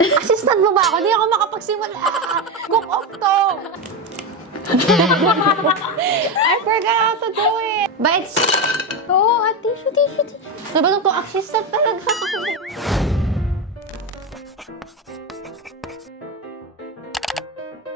Assistant mo ba ako? Hindi ako makapagsimula. Cook off to. I forgot how to do it. But it's... Oh, tissue. Nabalong to, assistant talaga.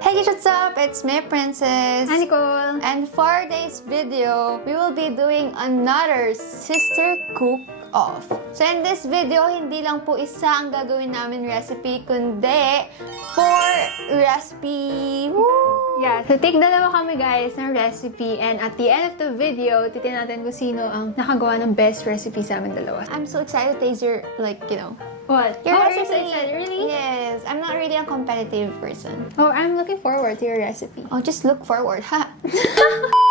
Hey guys, what's up? It's me, Princess. Hi, Nicole. And for today's video, we will be doing another sister cook-off. So in this video, hindi lang po isa ang gagawin namin recipe, kundi 4 recipe. Woo! Yeah, so take dalawa kami guys ng recipe, and at the end of the video, titignan natin kung sino ang nakagawa ng best recipe sa amin dalawa. I'm so excited to taste your, like, you know, What? your Oh, recipe. are you so excited? Really? Yes. I'm not really a competitive person. Oh, I'm looking forward to your recipe. Oh, just look forward, ha?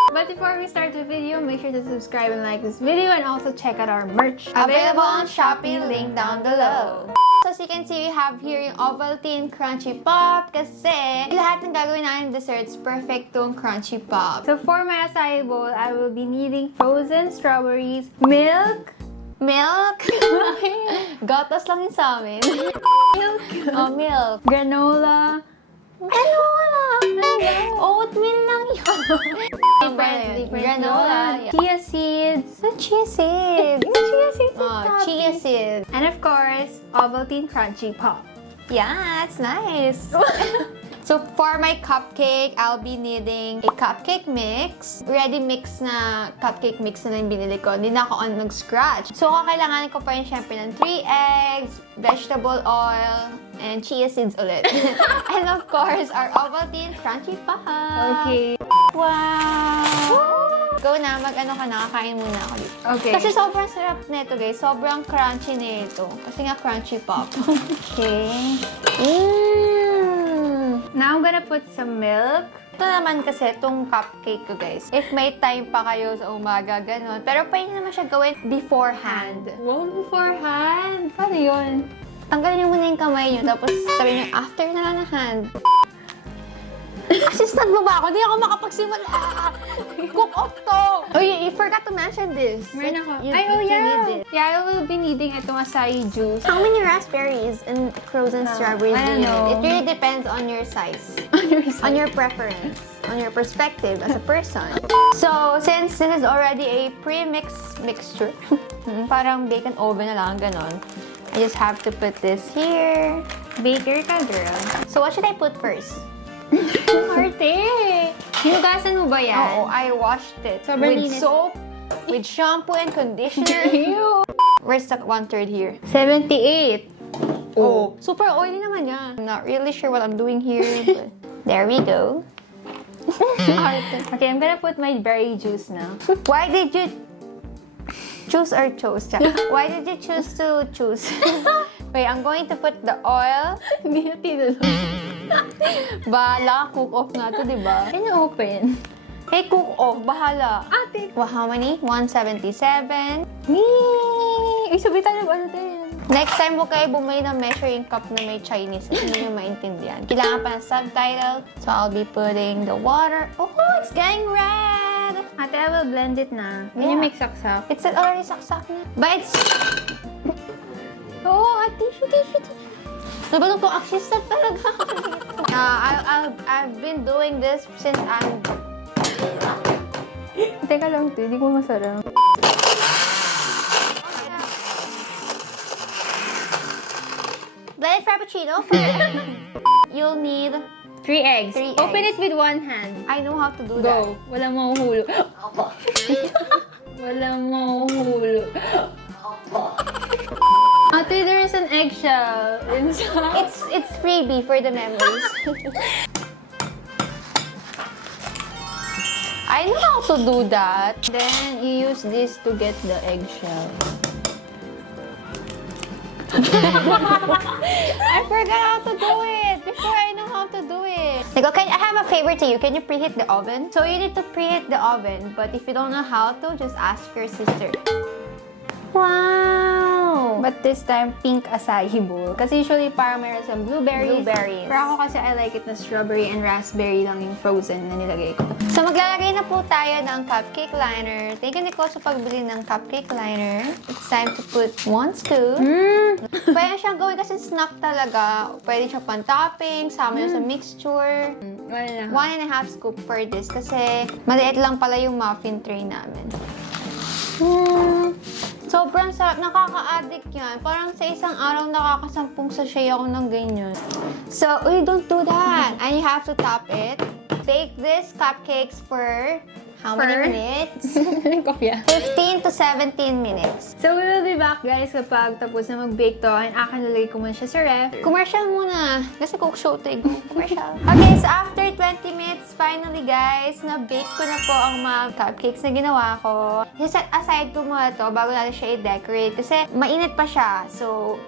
But before we start the video, make sure to subscribe and like this video, and also check out our merch. Available on Shopee, link down below. So as you can see, we have here yung Ovaltine Crunchy Pop kasi lahat ng gagawin natin desserts, perfect tong Crunchy Pop. So for my acai bowl, I will be needing frozen strawberries, milk, Gatas lang yun sa amin. Oh, milk. granola, Oatmeal lang yun. different Granola. chia seeds, Chia seeds. chia seeds, Chia seeds. and of course, Ovaltine Crunchy Pop. Yeah, it's nice. So for my cupcake, I'll be needing a cupcake mix. Ready mix na cupcake mix na yung binili ko. Hindi na ako nag-scratch. So kakailanganin ko pa rin syempre ng 3 eggs, vegetable oil, and chia seeds ulit. And of course, our Ovaltine Crunchy Pop. Okay. Wow! Go na, mag-ano ka na, kakain muna ako dito. Okay. Kasi sobrang sarap nito, guys. Sobrang crunchy nito. Kasi nga crunchy pop. Okay. Now I'm gonna put some milk. Ito naman kasi, itong cupcake ko, guys. If may time pa kayo sa umaga, ganun. Pero pwede naman siya gawin beforehand. Wow, beforehand? Paano yun? Tanggalin niyo muna yung kamay niyo, tapos sabihin niyo, after na lang na hand. Assistant mo ba ako? Hindi ako makapagsimula. Cook off to. Oh, you forgot to mention this. Meron ako. You Ay, oh need yeah. it. Yeah, I will be needing itong acai juice. How many raspberries and frozen strawberries I do don't you know. need? It really depends on your size, on your preference, on your perspective as a person. So, since this is already a pre-mixed mixture, parang bake and oven na lang, ganon. I just have to put this here. Baker ka, girl. So, what should I put first? Arte! Hinugasan mo ba yan? Oo, I washed it Sobrang with linis. soap, with shampoo and conditioner. Ew! Where's that 1/3 here? 78. Oh, super oily naman yan. I'm not really sure what I'm doing here, but there we go. Okay, I'm gonna put my berry juice now. Why did you choose or chose? Why did you choose to choose? Wait, I'm going to put the oil. Hindi na tinulog. Bahala, cook off nga to, di ba? Can you open? Hey, cook off, bahala. Ate! Well, how many? 177. Uy, sabi tayo ano din. Next time mo kayo bumili ng measuring cup na may Chinese, hindi nyo maintindihan. Kailangan pa ng subtitle. So, I'll be putting the water. Oh, it's getting red! Ate, I will blend it na. Can you Yeah. make saksak? It's already saksak na. But it's... Oo, tissue. Nabalong to, assistant talaga. I've been doing this since I'm... Teka lang, hindi ko masarap. Blended Frappuccino. You'll need... 3 eggs. 3 Open eggs. it with one hand. I know how to do that. Go. Walang mahuhulog. Walang mahuhulog. Ate, there is an eggshell inside. It's freebie for the memories. I know how to do that. Then, you use this to get the eggshell. I forgot how to do it before I know how to do it. Like, okay, I have a favor to you. Can you preheat the oven? So you need to preheat the oven, but if you don't know how to, just ask your sister. Wow! But this time, pink acai bowl. Kasi usually parang meron some blueberries. Blueberries. Pero ako kasi I like it na strawberry and raspberry lang yung frozen na nilagay ko. So, maglalagay na po tayo ng cupcake liner. Thank you, Nicole, sa pagbili ng cupcake liner. It's time to put 1 scoop. Pwede siyang gawin kasi snack talaga. Pwede siya pan-topping, sama yun sa mixture. 1.5 scoop for this kasi maliit lang pala yung muffin tray namin. Sobrang sarap. Nakaka-addict yan. Parang sa isang araw nakakasampung sachet ako ng ganyan. So, don't do that. And you have to top it. Bake these cupcakes for how many minutes? Kopya. 15 to 17 minutes. So, we will be back, guys, kapag tapos na mag-bake to. And akin nalagay ko muna siya sa ref. Commercial muna. Kasi cook show to commercial. Okay, so after 20 minutes, finally guys, na-bake ko na po ang mga cupcakes na ginawa ko. Set aside ko muna to bago natin siya i-decorate kasi mainit pa siya. So,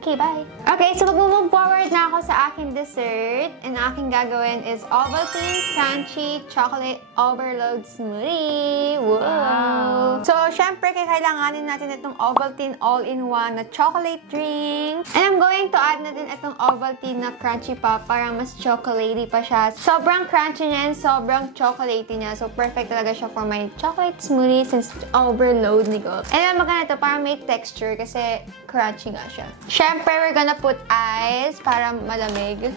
okay, bye. Okay, so mag-move forward na ako sa aking dessert. And aking gagawin is Ovaltine Crunchy Chocolate Overload Smoothie. Wow! So, syempre, kailanganin natin itong Ovaltine All-in-One na chocolate drink. And I'm going to add na din itong Ovaltine na Crunchy Pop para mas chocolatey pa siya. Sobrang crunchy niya and sobrang chocolatey niya. So, perfect talaga siya for my chocolate smoothie since overload, Nicole. And maganda to para may texture kasi crunchy nga siya. Syempre, we're gonna put ice para malamig.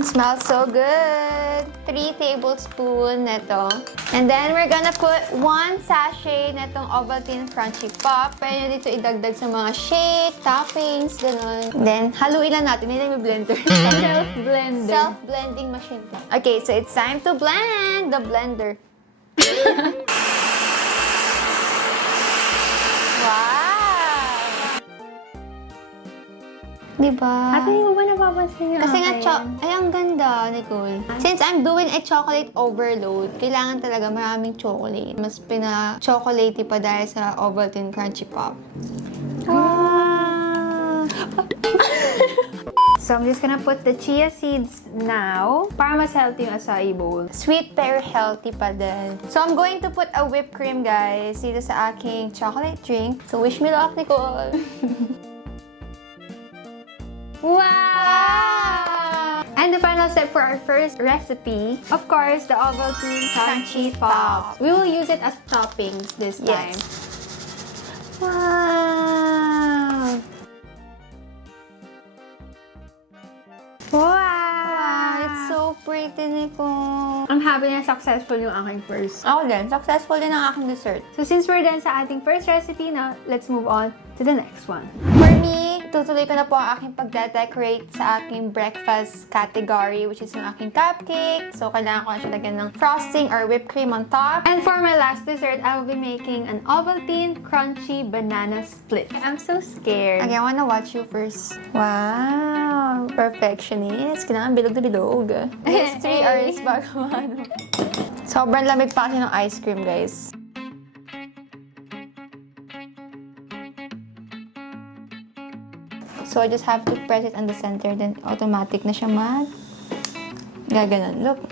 Smells so good. 3 tablespoons neto. And then, we're gonna put 1 sachet netong Ovaltine Crunchy Pop. Pwede nyo dito idagdag sa mga shake, toppings, gano'n. Then, haluin lang natin. Hindi yung blender. Self-blender. Self-blending machine. Okay, so it's time to blend the blender. Wow! Diba? At hindi mo ba napapansin yung Kasi nga, akin? ay, ang ganda, Nicole. Since I'm doing a chocolate overload, kailangan talaga maraming chocolate. Mas pina-chocolatey pa dahil sa Ovaltine Crunchy Pop. Wow! So, I'm just gonna put the chia seeds now para mas healthy yung acai bowl. Sweet pero healthy pa din. So, I'm going to put a whipped cream, guys, dito sa aking chocolate drink. So, wish me luck, Nicole. Wow! And the final step for our first recipe, of course, the Ovaltine Crunchy Pop. We will use it as toppings this time. Yes. Wow! Wow! It's so pretty, Nicole. I'm happy na successful yung aking first. Ako din. Successful din ang aking dessert. So since we're done sa ating first recipe, now let's move on to the next one. For me, tutuloy ko na po ang aking pagde-decorate sa aking breakfast category, which is yung aking cupcake. So, kailangan ko na siya lagyan ng frosting or whipped cream on top. And for my last dessert, I will be making an Ovaltine Crunchy Banana Split. I'm so scared. Okay, I wanna watch you first. Wow! Perfectionist. Kailangan bilog na bilog. Yes, 3 hours bago ano. Sobrang lamig pa kasi ng ice cream, guys. So, I just have to press it on the center, then automatic na siya gaganon. Look.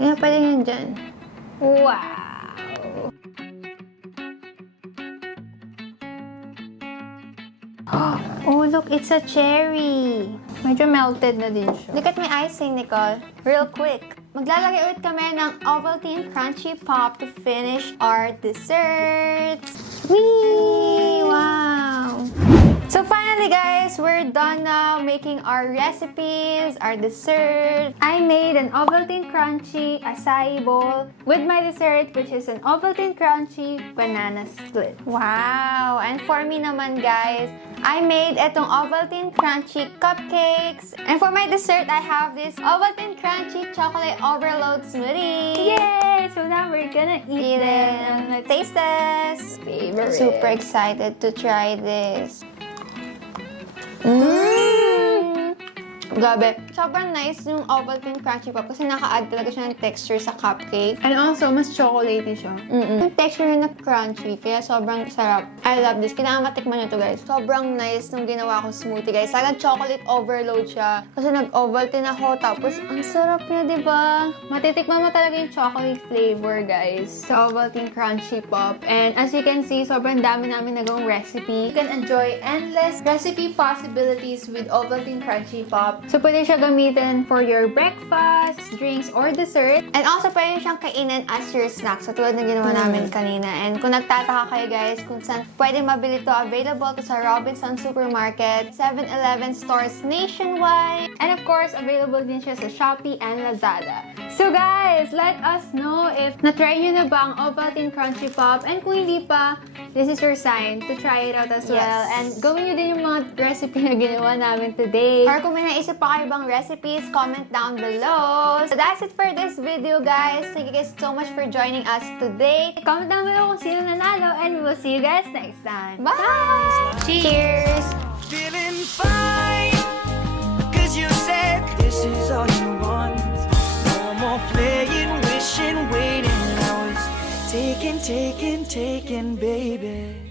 Yeah, pwede yan dyan. Wow! Oh, look, it's a cherry. Medyo melted na din siya. Look at my icing, Nicole. Real quick. Maglalagay ulit kami ng Ovaltine Crunchy Pop to finish our desserts. Whee! Wow! So finally, guys, we're done now making our recipes, our dessert. I made an Ovaltine Crunchy acai bowl with my dessert, which is an Ovaltine Crunchy Banana Split. Wow! And for me naman, guys, I made itong Ovaltine Crunchy Cupcakes. And for my dessert, I have this Ovaltine Crunchy Chocolate Overload Smoothie. Yay! So now we're gonna eat them. Let's taste this. Favorite. Super excited to try this. Grabe. Sobrang nice yung Ovaltine Crunchy Pop kasi naka-add talaga siya ng texture sa cupcake. And also, mas chocolatey siya. Yung texture na crunchy, kaya sobrang sarap. I love this. Kailangan matikman nyo to, guys. Sobrang nice nung ginawa kong smoothie, guys. Talagang chocolate overload siya. Kasi nag-Ovaltine ako, tapos ang sarap niya, di ba? Matitikman mo talaga yung chocolate flavor, guys, sa Ovaltine Crunchy Pop. And as you can see, sobrang dami namin nagawang recipe. You can enjoy endless recipe possibilities with Ovaltine Crunchy Pop. So, pwede siya gamitin for your breakfast, drinks, or dessert. And also, pwede siyang kainin as your snack. So, tulad ng ginawa namin kanina. And kung nagtataka kayo, guys, kung saan pwede mabili to, available to sa Robinson Supermarket, 7-Eleven stores nationwide. And of course, available din siya sa Shopee and Lazada. So guys, let us know if na-try nyo na ba ang Ovaltine Crunchy Pop. And kung hindi pa, this is your sign to try it out as well. And gawin nyo din yung mga recipe na ginawa namin today. Or kung may naisip pa kayo bang recipes, comment down below. So that's it for this video, guys. Thank you guys so much for joining us today. Comment down below kung sino nanalo and we'll see you guys next time. Bye! Cheers! Feeling fine, cause you said this is all you want. No more playing, wishing, waiting. I was taken, baby.